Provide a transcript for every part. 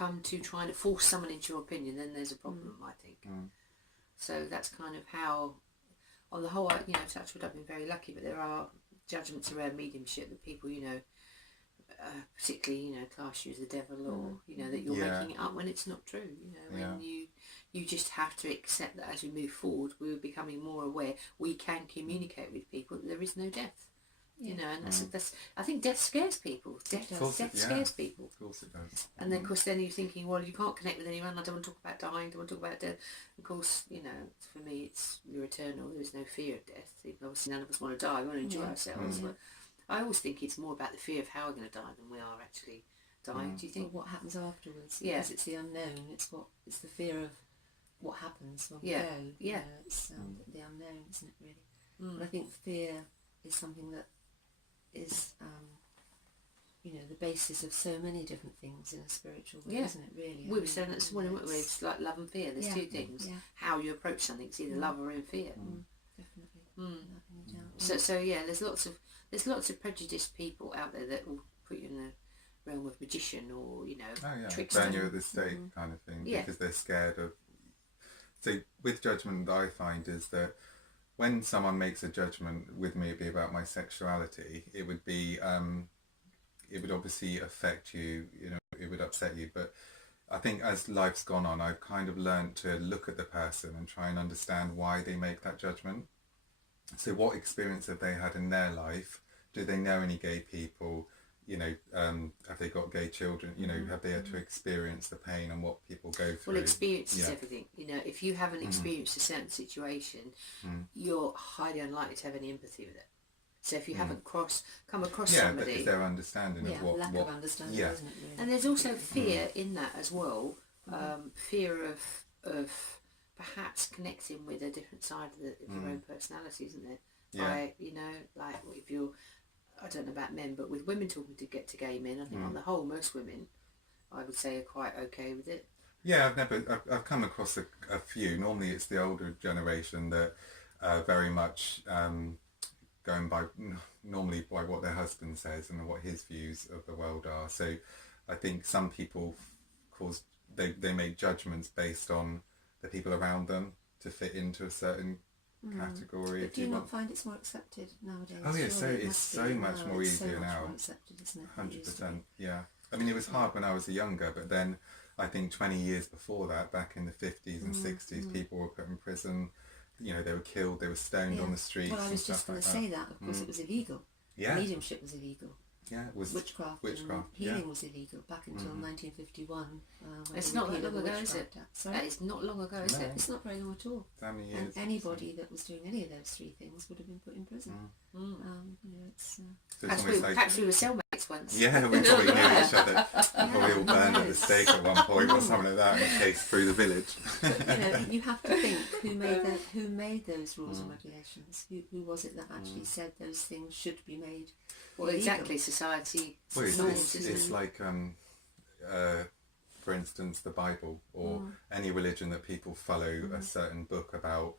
come to trying to force someone into your opinion, then there's a problem, I think. So that's kind of how, on the whole, you know, touch wood, I've been very lucky, but there are judgments around mediumship that people, you know, particularly, you know, class you as the devil, or, you know, that you're making it up when it's not true, you know, and you just have to accept that as we move forward, we're becoming more aware we can communicate with people that there is no death. You know, and that's I think death scares people. Death scares people. Of course it does. And then, of course, then you're thinking, well, you can't connect with anyone. I don't want to talk about dying. I don't want to talk about death. Of course, you know, for me, it's you're eternal. There is no fear of death. Even obviously, none of us want to die. We want to enjoy ourselves. But I always think it's more about the fear of how we're going to die than we are actually dying. Do you think? Well, what happens afterwards? Yeah. Because it's the unknown. It's the fear of what happens when we go. Yeah. You know, it's the unknown, isn't it, really? And I think fear is something that is, you know, the basis of so many different things in a spiritual way, isn't it, really? We were saying that this morning, weren't we? It's like love and fear. There's two things. How you approach something is either love or in fear. Definitely. So yeah, there's lots of prejudiced people out there that will put you in the realm of magician or, you know, trickster. Burn you at the stake kind of thing, because they're scared of... So with judgment, that I find is that when someone makes a judgment with me, it'd be about my sexuality, it would be, it would obviously affect you, you know, it would upset you. But I think as life's gone on, I've kind of learned to look at the person and try and understand why they make that judgment. So what experience have they had in their life? Do they know any gay people? You know, have they got gay children? You know, have they had to experience the pain and what people go through? Well, experience is everything. You know, if you haven't experienced a certain situation, you're highly unlikely to have any empathy with it. So if you haven't come across somebody... Yeah, is their understanding of what... lack of understanding, isn't it, really? And there's also fear in that as well. Fear of perhaps connecting with a different side of your own personality, isn't there? By, you know, like if you're... I don't know about men, but with women talking to gay men, I think on the whole, most women, I would say, are quite okay with it. Yeah, I've come across a few. Normally it's the older generation that very much going by, normally by what their husband says and what his views of the world are. So I think some people they make judgments based on the people around them to fit into a certain category. But do you not find it's more accepted nowadays? Oh yeah, so it's so much more it's easier so much now. More accepted, isn't it? 100%, yeah. I mean, it was hard when I was younger, but then I think 20 years before that, back in the 50s and 60s, people were put in prison. You know, they were killed, they were stoned on the streets. Well, I was just going to say that. Of course, it was illegal. Yeah. Mediumship was illegal. Yeah, it was witchcraft and healing was illegal back until 1951. It's not that long ago, is it? It's not long ago, is it? It's not very long at all. How many years? And anybody that was doing any of those three things would have been put in prison. You know, it's... Perhaps we were cellmates once. Yeah, we probably knew each other. Probably all burned at the stake at one point or something like that and chased through the village. But, you know, you have to think who made those rules and regulations. Who was it that actually said those things should be made? Well, exactly, society. Well, it's like, for instance, the Bible or any religion that people follow a certain book about.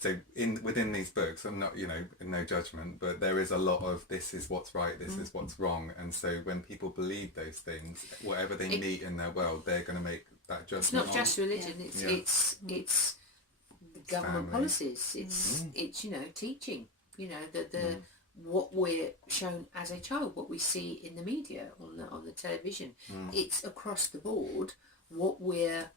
So within these books, I'm not, you know, no judgment, but there is a lot of this is what's right, this is what's wrong. And so when people believe those things, whatever they meet in their world, they're going to make that judgment. It's not just religion, it's government policies, it's, you know, teaching, you know, the what we're shown as a child, what we see in the media, on the television. It's across the board what we're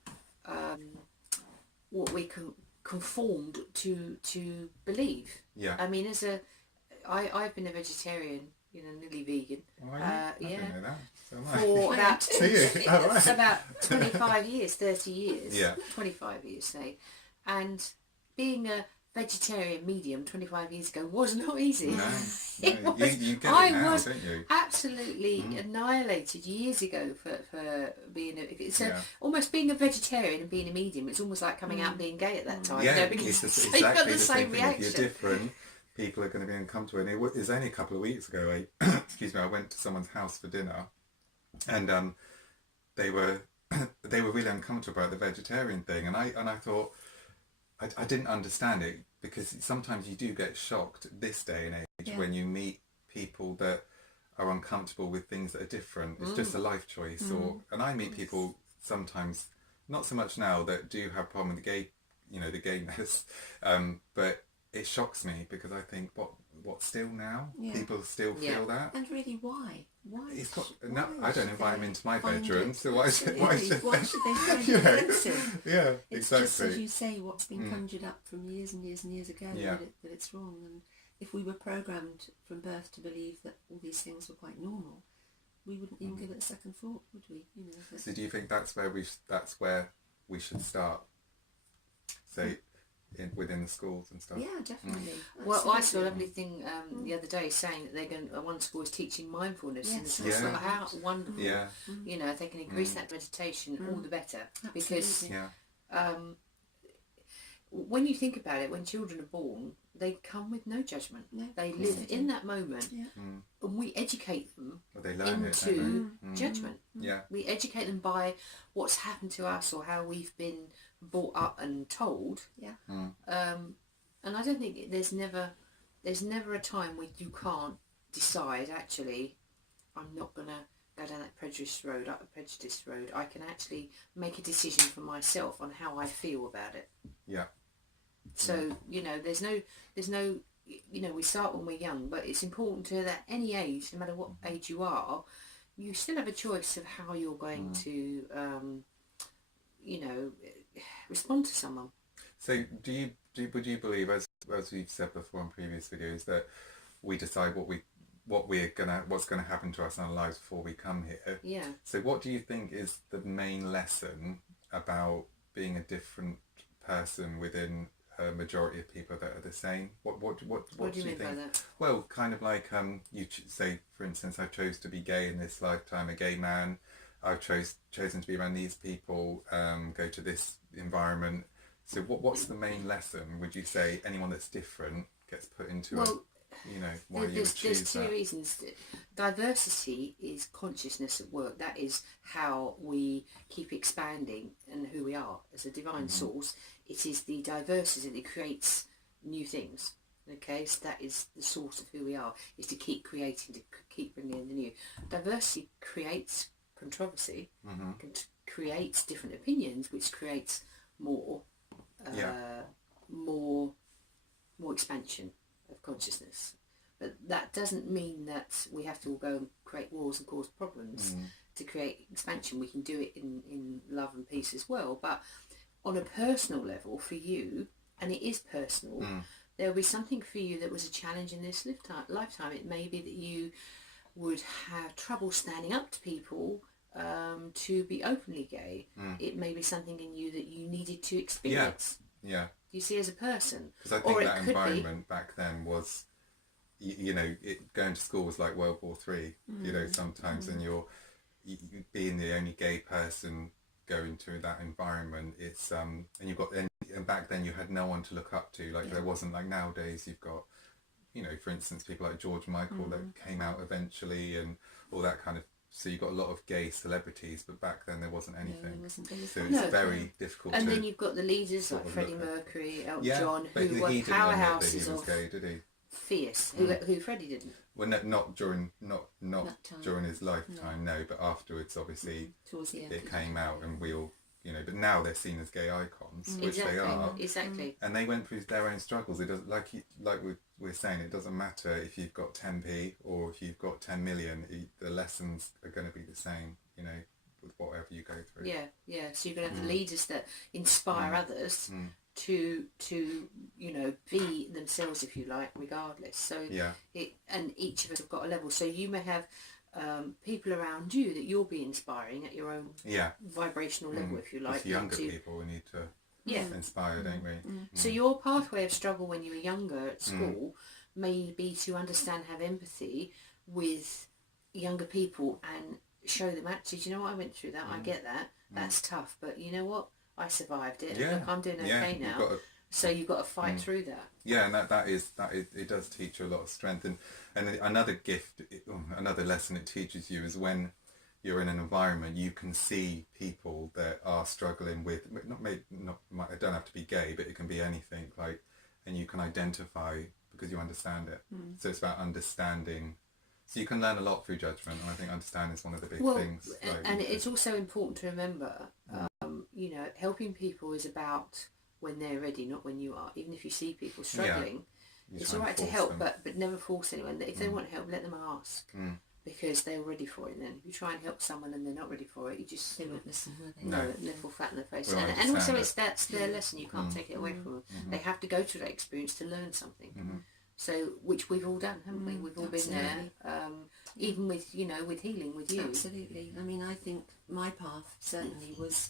conformed to believe. Yeah. I mean, I've been a vegetarian, you know, nearly vegan. Oh, I didn't know that. So am I. For about about 25 years, 30 years. Yeah. 25 years, say. And being a vegetarian medium 25 years ago was not easy. No, you get it I now, was don't you? absolutely annihilated years ago for being almost being a vegetarian and being a medium. It's almost like coming out and being gay at that time. Yeah, you know, because it's you got exactly the the same same thing. reaction. If you're different, people are going to be uncomfortable. And it was only a couple of weeks ago, excuse me, I went to someone's house for dinner, and they were really uncomfortable about the vegetarian thing, and I thought I didn't understand it, because sometimes you do get shocked this day and age when you meet people that are uncomfortable with things that are different. It's just a life choice. And I meet people sometimes, not so much now, that do have a problem with the gayness, but it shocks me because I think, what still now? Yeah. People still feel that. And really, why? Why? I don't invite them into my bedroom, so why should they find it offensive? Yeah, it's exactly. Just as you say, what's been conjured up from years and years and years ago, that it's wrong. And if we were programmed from birth to believe that all these things were quite normal, we wouldn't even give it a second thought, would we? So do you think that's where we should start? Say, within the schools and stuff. Yeah, definitely. Well, I saw a lovely thing the other day saying that one school is teaching mindfulness, and it's like, how wonderful. Yeah. If they can increase that meditation, all the better. Absolutely. Because when you think about it, when children are born, they come with no judgment. No, they live in that moment, and we educate them into judgment. Yeah. We educate them by what's happened to us or how we've been brought up and told. Yeah. And I don't think there's never a time where you can't decide, actually, I'm not going to go down that prejudice road, up the prejudice road. I can actually make a decision for myself on how I feel about it. Yeah. So, there's no, we start when we're young, but it's important to that any age, no matter what age you are, you still have a choice of how you're going to, respond to someone. So would you believe, as we've said before in previous videos, that we decide what's gonna happen to us in our lives before we come here? Yeah. So what do you think is the main lesson about being a different person within a majority of people that are the same? What do you mean think? by that? Well, kind of like you say, for instance, I chose to be gay in this lifetime, a gay man. I've chosen to be around these people, go to this environment. So what's the main lesson? Would you say anyone that's different gets put into why you would choose there's two that? reasons. Diversity is consciousness at work. That is how we keep expanding and who we are as a divine source. It is the diversity that creates new things. Okay, so that is the source of who we are, is to keep creating, to keep bringing in the new. Diversity creates controversy, creates different opinions, which creates more expansion of consciousness. But that doesn't mean that we have to all go and create wars and cause problems to create expansion. We can do it in love and peace as well. But on a personal level for you, and it is personal, there will be something for you that was a challenge in this lifetime. It may be that you would have trouble standing up to people to be openly gay. It may be something in you that you needed to experience. Yeah. You see, as a person. Because I think that environment back then was, going to school was like World War III. Sometimes, and you're being the only gay person going to that environment. It's and back then you had no one to look up to. There wasn't like nowadays. You've got, for instance, people like George Michael that came out eventually, and all that kind of. So you got a lot of gay celebrities, but back then there wasn't anything. So it's very difficult. And then you've got the leaders like Freddie Mercury, Elton John, who were powerhouses of gay, did he? Fierce. Who Freddie didn't. Well, not during his lifetime, no. But afterwards, obviously, it came out, and we all, But now they're seen as gay icons, which they are. Exactly. And they went through their own struggles. It doesn't like we're saying. It doesn't matter if you've got 10p or if you've got 10 million. The lessons are going to be the same, with whatever you go through. Yeah. So you're going to have the leaders that inspire others to be themselves, if you like, regardless. So and each of us have got a level. So you may have people around you that you'll be inspiring at your own vibrational level, if you like. It's younger people we need to inspire, don't we? So your pathway of struggle when you were younger at school may be to understand, have empathy with younger people and show them, actually, do you know what, I went through that, I get that, that's tough, but you know what, I survived it, look, I'm doing okay now. So you've got to fight through that. Yeah, and that is it does teach you a lot of strength, and another gift, another lesson it teaches you is when you're in an environment you can see people that are struggling with it don't have to be gay, but it can be anything, and you can identify because you understand it. So it's about understanding So you can learn a lot through judgment, and I think understanding is one of the big things. And it's also important to remember, you know, helping people is about when they're ready, not when you are. Even if you see people struggling, it's all right to help, but never force anyone. If they want help, let them ask, because they're ready for it. Then if you try and help someone and they're not ready for it, you just they won't listen, will they? No, they fall flat in the face. And also, that's their lesson. You can't take it away from them. They have to go through that experience to learn something. So, which we've all done, haven't we? We've all been there. Even with, you know, with healing, with you. Absolutely. I mean, I think my path certainly was,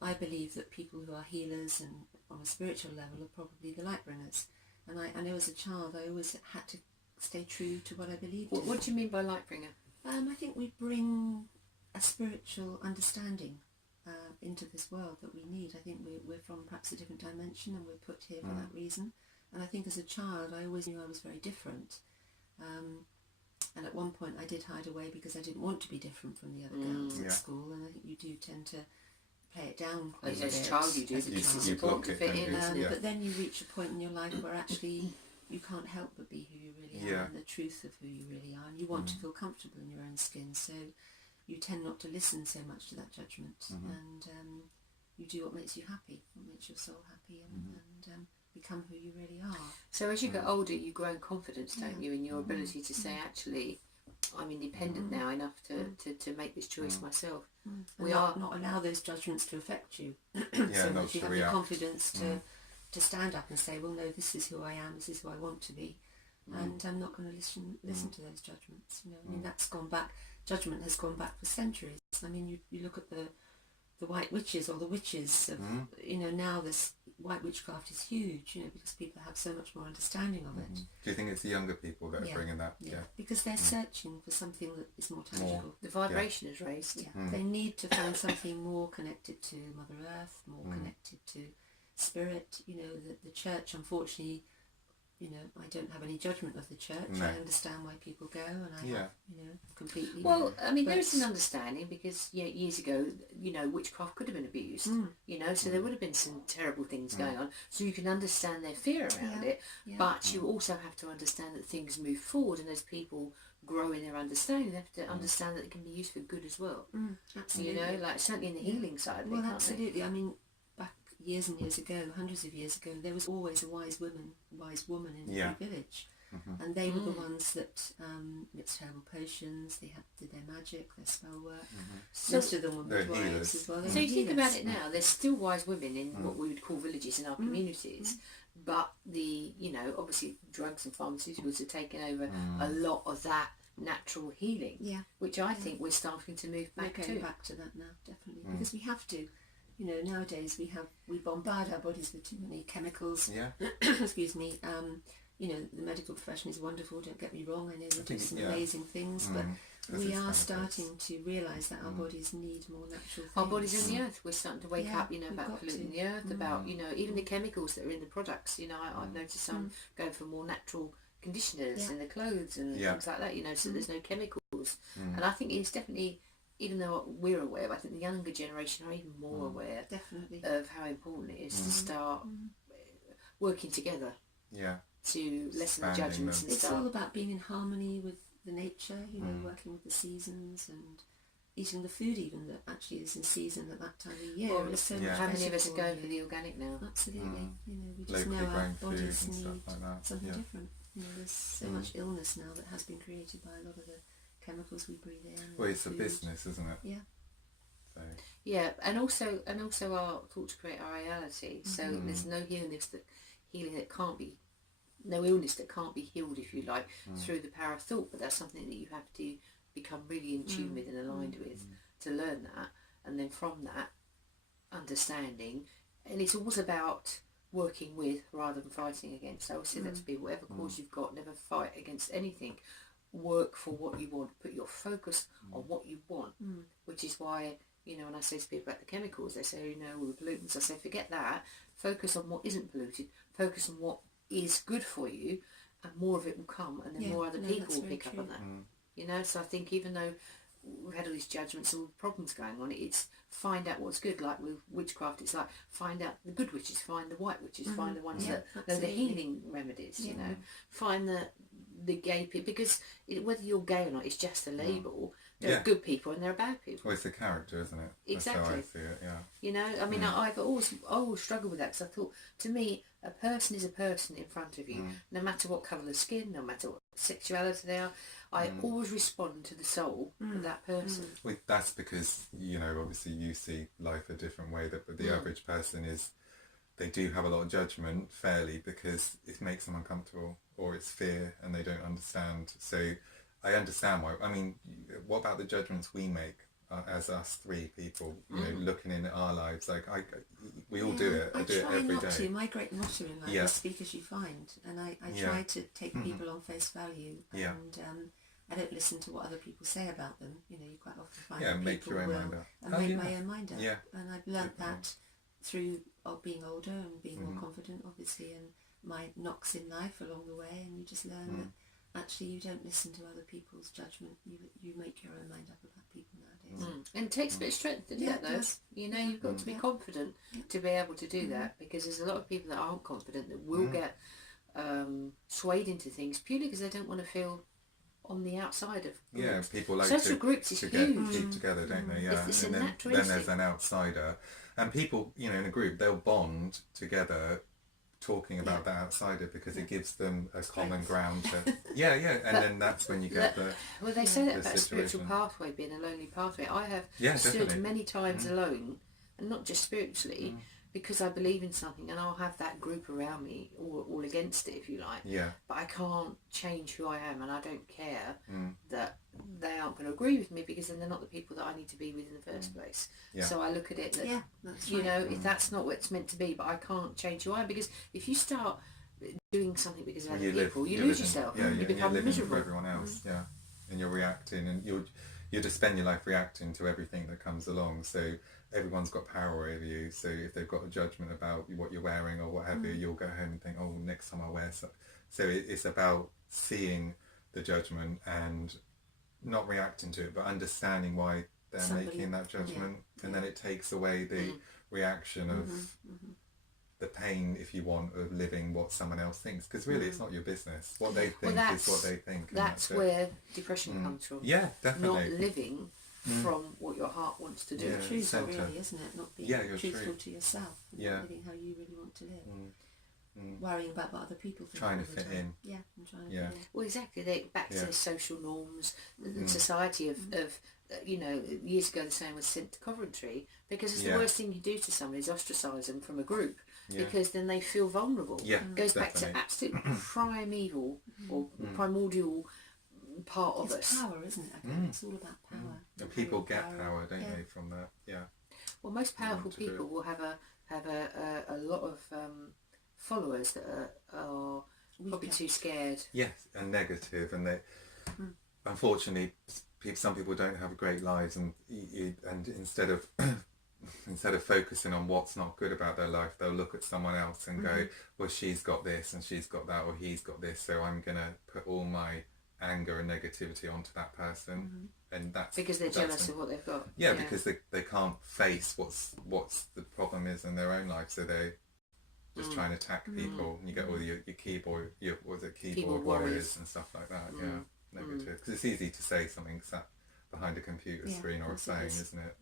I believe that people who are healers and on a spiritual level are probably the light bringers. And I know as a child I always had to stay true to what I believed in. What do you mean by light bringer? I think we bring a spiritual understanding into this world that we need. I think we're from perhaps a different dimension, and we're put here for that reason. And I think as a child I always knew I was very different. And at one point I did hide away because I didn't want to be different from the other girls at school, and I think you do tend to play it down quite a bit. As a child you do, you block it, fit in. But then you reach a point in your life where actually you can't help but be who you really are, and the truth of who you really are, and you want to feel comfortable in your own skin, so you tend not to listen so much to that judgment, and you do what makes you happy, what makes your soul happy, and become who you really are. So as you get older, you grow in confidence, don't you, in your ability to say, actually, I'm independent now enough to make this choice myself. We are not allow those judgments to affect you. So that you have the confidence to stand up and say, well, no, this is who I am, this is who I want to be, and I'm not going to listen to those judgments. You know, I mean, that's gone back. Judgment has gone back for centuries. I mean, you look at the white witches or the witches of, you know, now this white witchcraft is huge, you know, because people have so much more understanding of it. Do you think it's the younger people that are bringing that? Yeah, because they're searching for something that is more tangible. The vibration is raised. They need to find something more connected to Mother Earth, more connected to spirit. You know, the church, unfortunately, you know, I don't have any judgment of the church. I understand why people go, and I have, you know, completely. Well, I mean, there is an understanding because years ago, you know, witchcraft could have been abused, you know, so there would have been some terrible things going on. So you can understand their fear around it, but you also have to understand that things move forward, and as people grow in their understanding, they have to understand that it can be used for good as well. Absolutely. You know, like certainly in the healing side of it, well, can't absolutely. I mean, years and years ago, hundreds of years ago, there was always a wise woman in every village, and they were the ones that mixed herbal potions. They did their magic, their spell work. Most of them were midwives as well. So you think about it now, there's still wise women in what we would call villages in our communities, but you know, obviously drugs and pharmaceuticals have taken over a lot of that natural healing, which I think we're starting to move back to. We're going back to that now, definitely, because we have to. You know, nowadays we bombard our bodies with too many chemicals. Excuse me. You know, the medical profession is wonderful, don't get me wrong. I know they do some amazing things, but we are starting to realise that our bodies need more natural things. Our bodies in the earth. We're starting to wake up, you know, about polluting the earth, about, you know, even the chemicals that are in the products. You know, I've noticed some going for more natural conditioners in the clothes and things like that, you know, so there's no chemicals. And I think it's definitely, even though we're aware, I think the younger generation are even more aware of how important it is to start working together to lessen the judgments and it's stuff. all about being in harmony with the nature, you know, working with the seasons and eating the food even that actually is in season at that time of year. Well, so how many of us are going for the organic now? Absolutely. You know, we just Locally know our grown bodies foods and need stuff like that. something different. You know, there's so much illness now that has been created by a lot of the chemicals we breathe in. Well, it's a business, isn't it? Yeah. So. Yeah, and also our thoughts create our reality. So there's no healing that can't be, no illness that can't be healed, if you like, through the power of thought. But that's something that you have to become really in tune with and aligned with to learn that, and then from that understanding. And it's always about working with rather than fighting against. So I would say that to be whatever cause you've got, never fight against anything. Work for what you want. Put your focus on what you want, which is why, you know, when I say to people about the chemicals, they say, you know, all the pollutants, I say, forget that. Focus on what isn't polluted. Focus on what is good for you, and more of it will come, and then more other people will pick up on that. You know, so I think even though we've had all these judgments, all the problems going on, it's find out what's good. Like with witchcraft, it's like find out the good witches, find the white witches, find the ones that know the healing remedies. You know, find the the gay people, because whether you're gay or not, it's just a label. There are good people and there are bad people. Well, it's a character, isn't it? Exactly. That's how I see it, yeah. You know, I mean, I've always struggled with that, because I thought, to me, a person is a person in front of you, no matter what colour of skin, no matter what sexuality they are. I always respond to the soul of that person. Well, that's because, you know, obviously you see life a different way, but the average person is, they do have a lot of judgment, fairly, because it makes them uncomfortable, or it's fear and they don't understand. So I understand why. I mean, what about the judgments we make as us three people, you know, looking in our lives? Like, we all do it. I do it every day. My great motto in life is speak as you find, and I try to take people on face value, and I don't listen to what other people say about them. You know, you quite often find that make people your own will mind up. and make my own mind up. Yeah. And I've learnt that through being older and being more confident, obviously, and my knocks in life along the way, and you just learn that actually you don't listen to other people's judgment. You make your own mind up about people nowadays. And it takes a bit of strength to do that, though. You know, you've got to be confident to be able to do that, because there's a lot of people that aren't confident that will get swayed into things purely because they don't want to feel on the outside of groups. People like social groups is to huge. keep together, don't they? Yeah, It's and a then natural there's instinct. an outsider, and people, you know, in a group, they'll bond together talking about that outsider, because it gives them a common ground to and then that's when you get well, they say that the about a spiritual situation. pathway being a lonely pathway. I have stood definitely. many times alone, and not just spiritually, because I believe in something, and I'll have that group around me, all against it, if you like. But I can't change who I am, and I don't care that they aren't going to agree with me, because then they're not the people that I need to be with in the first place. So I look at it that, that's you right. know, if that's not what it's meant to be, but I can't change who I am, because if you start doing something because of other people, you lose yourself. You become you're living miserable. for everyone else. And you're reacting, and you just spend your life reacting to everything that comes along. So everyone's got power over you. So if they've got a judgment about what you're wearing or whatever, you'll go home and think, oh, next time I'll wear something. So it's about seeing the judgment and not reacting to it, but understanding why they're making that judgment, and then it takes away the reaction of the pain, if you want, of living what someone else thinks, because really it's not your business. What they think is what they think. That's where depression comes from. Yeah, definitely. Not living from what your heart wants to do. The truth, really, isn't it? Not being truthful to yourself, and not living how you really want to live. Worrying about what other people think. Trying to fit in. Yeah, and trying to fit in. Well, exactly. They back to the social norms, the society of you know, years ago the saying was sent to Coventry, because it's the worst thing you do to somebody is ostracise them from a group, because then they feel vulnerable. It goes back to absolute primeval or primordial part of it's us. Power, isn't it? Again, it's all about power. And people get power, don't they, from that? Well, most powerful people will have a lot of followers that are probably too scared. Yes, and negative, and they unfortunately some people don't have great lives, and instead of focusing on what's not good about their life, they'll look at someone else and go, well, she's got this and she's got that, or he's got this, so I'm gonna put all my anger and negativity onto that person, and that's because they're jealous of what they've got. Because they can't face what's the problem is in their own life, so they just try and attack people, and you get all your keyboard warriors and stuff like that. Negative, because it's easy to say something sat behind a computer screen or a phone, isn't it?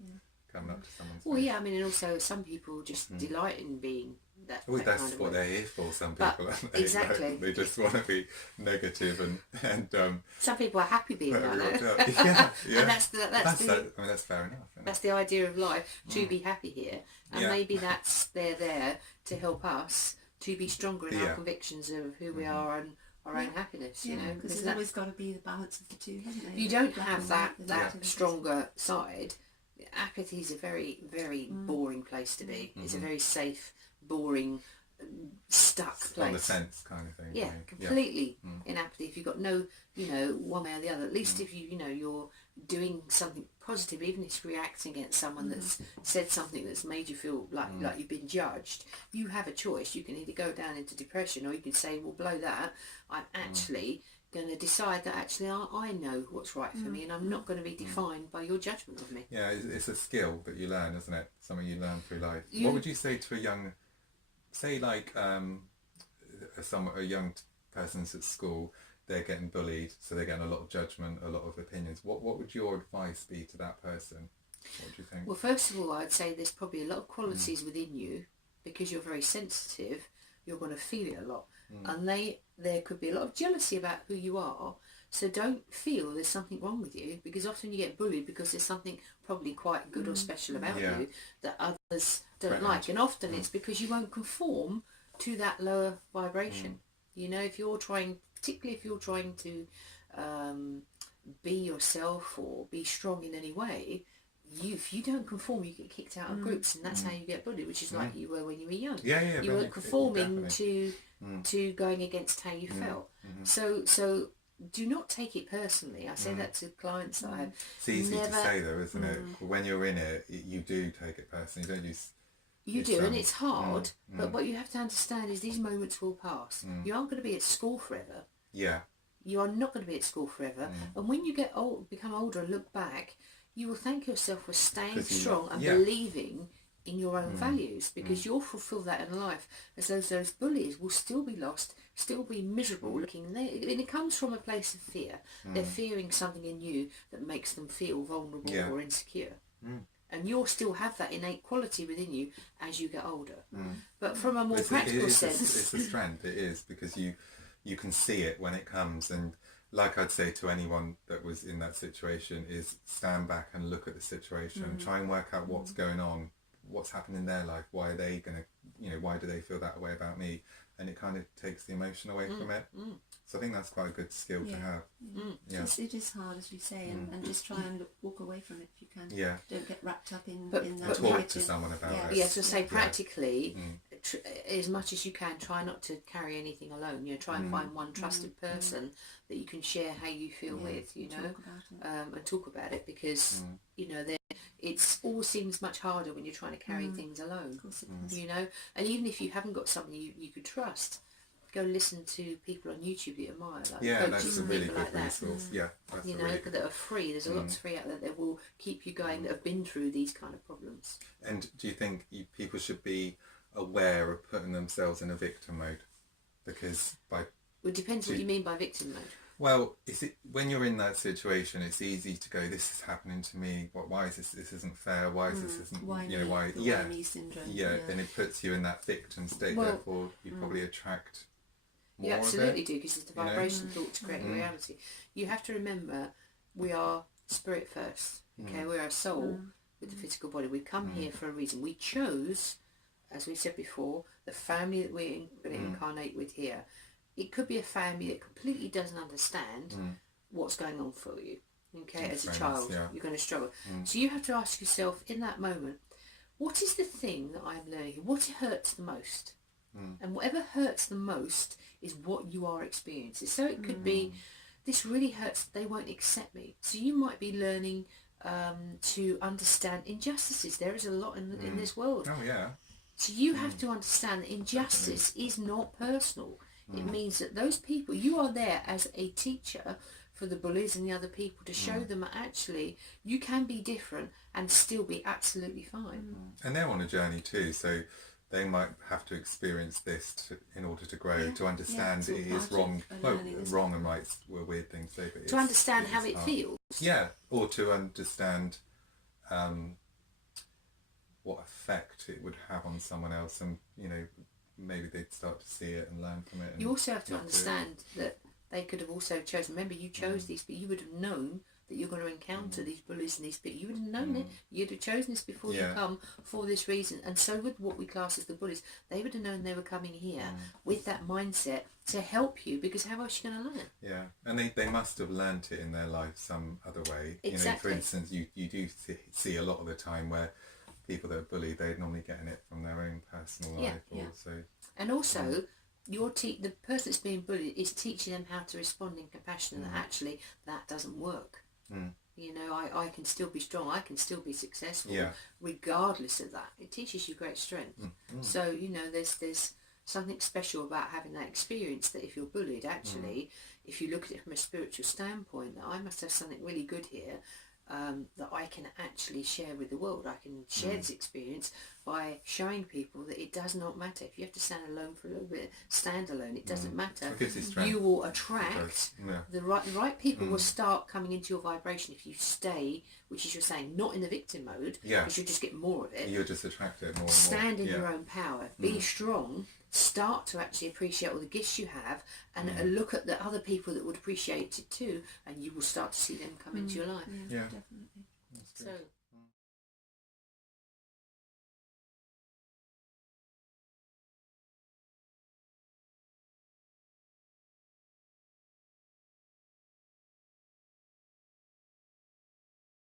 Coming up to someone's face. I mean, and also some people just delight in being that. Well, that's kind of what way. they're here for. Some people, aren't they? Exactly. They just want to be negative and some people are happy being like that. And that's that's fair enough. That's the idea of life, to be happy here, and maybe they're there to help us to be stronger in our convictions of who we are and our own happiness. You know, because there's always got to be the balance of the two, hasn't there? You don't have that stronger side. Apathy is a very, very boring place to be. It's a very safe, boring, stuck place. On the fence kind of thing. Yeah, completely in apathy. If you've got no, one way or the other, at least if you're doing something positive, even if it's reacting against someone that's said something that's made you feel like you've been judged, you have a choice. You can either go down into depression, or you can say, well, blow that, I'm actually going to decide that actually I know what's right for me, and I'm not going to be defined by your judgment of me. Yeah, it's a skill that you learn, isn't it? Something you learn through life. What would you say to a young, say like a young person's at school, they're getting bullied, so they're getting a lot of judgment, a lot of opinions. What would your advice be to that person? What do you think? Well, first of all, I'd say there's probably a lot of qualities within you, because you're very sensitive, you're going to feel it a lot. And there could be a lot of jealousy about who you are, so don't feel there's something wrong with you, because often you get bullied because there's something probably quite good or special about you that others don't like, and often it's because you won't conform to that lower vibration. You know, if you're trying, particularly if you're trying to be yourself or be strong in any way, if you don't conform, you get kicked out of groups, and that's how you get bullied, which is like you were when you were young. You weren't conforming to going against how you felt. So do not take it personally. I say that to clients that I have. It's easy to say though, isn't it? When you're in it, you do take it personally, don't you? You do, and it's hard, but what you have to understand is these moments will pass. You aren't going to be at school forever. Yeah. You are not going to be at school forever. And when you get old, become older and look back, you will thank yourself for staying strong and believing in your own values, because you'll fulfill that in life, as those bullies will still be lost, still be miserable looking there. And it comes from a place of fear. They're fearing something in you that makes them feel vulnerable or insecure. And you'll still have that innate quality within you as you get older. But from a more practical sense... It's a strength, it is, because you can see it when it comes. And like I'd say to anyone that was in that situation is stand back and look at the situation, try and work out what's going on, what's happening in their life, why are they going to, why do they feel that way about me? And it kind of takes the emotion away from it. So I think that's quite a good skill to have. It is hard, as you say, and just try and walk away from it if you can. Don't get wrapped up in but that. Talk to someone about it. Yeah, so say practically, as much as you can, try not to carry anything alone. Try and find one trusted person that you can share how you feel with, and talk about it, because, it all seems much harder when you're trying to carry things alone. Of course it does. And even if you haven't got something you could trust, go listen to people on YouTube that you admire, like coaches that's a and really people good like that. resource. That's a really good... that are free. There's a lot free out there that will keep you going, that have been through these kind of problems. And do you think people should be aware of putting themselves in a victim mode? Because it depends what you mean by victim mode. Well, when you're in that situation, it's easy to go, this is happening to me, why is this isn't fair, why is this isn't, why me syndrome. And it puts you in that victim state, therefore you probably attract more. You absolutely of it, do, because it's the vibration thought to create reality. You have to remember, we are spirit first, okay? We're a soul with the physical body. We come here for a reason. We chose, as we said before, the family that we're going to incarnate with here. It could be a family that completely doesn't understand what's going on for you. Okay, as a child, you're going to struggle. So you have to ask yourself in that moment, what is the thing that I'm learning? What hurts the most? And whatever hurts the most is what you are experiencing. So it could be, this really hurts, they won't accept me. So you might be learning to understand injustices. There is a lot in this world. Oh, yeah. So you have to understand that injustice is not personal. It means that those people, you are there as a teacher for the bullies and the other people to show them that actually you can be different and still be absolutely fine. And they're on a journey too, so they might have to experience this in order to grow, to understand it is wrong. Well, wrong and right were weird things to say, but to understand how it feels. Yeah, or to understand what effect it would have on someone else, and maybe they'd start to see it and learn from it. And you also have to understand that they could have also chosen. Remember, you chose these, but you would have known that you're going to encounter these bullies and these people. You would have known it. You'd have chosen this before you come for this reason. And so would what we class as the bullies. They would have known they were coming here with that mindset to help you, because how else are you going to learn? Yeah, and they must have learnt it in their life some other way. Exactly. For instance, you do see a lot of the time where people that are bullied, they're normally getting it from their own personal life also. And also, the person that's being bullied is teaching them how to respond in compassion, and that actually that doesn't work. I can still be strong, I can still be successful, regardless of that. It teaches you great strength. So, there's something special about having that experience, that if you're bullied, actually, if you look at it from a spiritual standpoint, that I must have something really good here, that I can actually share with the world. I can share this experience by showing people that it does not matter. If you have to stand alone for a little bit, stand alone. It doesn't matter. It gives you strength. You will attract the right people will start coming into your vibration if you stay, which is you're saying, not in the victim mode, because you just get more of it. You'll just attract it more and more. Stand in your own power. Be strong. Start to actually appreciate all the gifts you have, and look at the other people that would appreciate it too, and you will start to see them come into your life. Yeah, definitely. That's good. So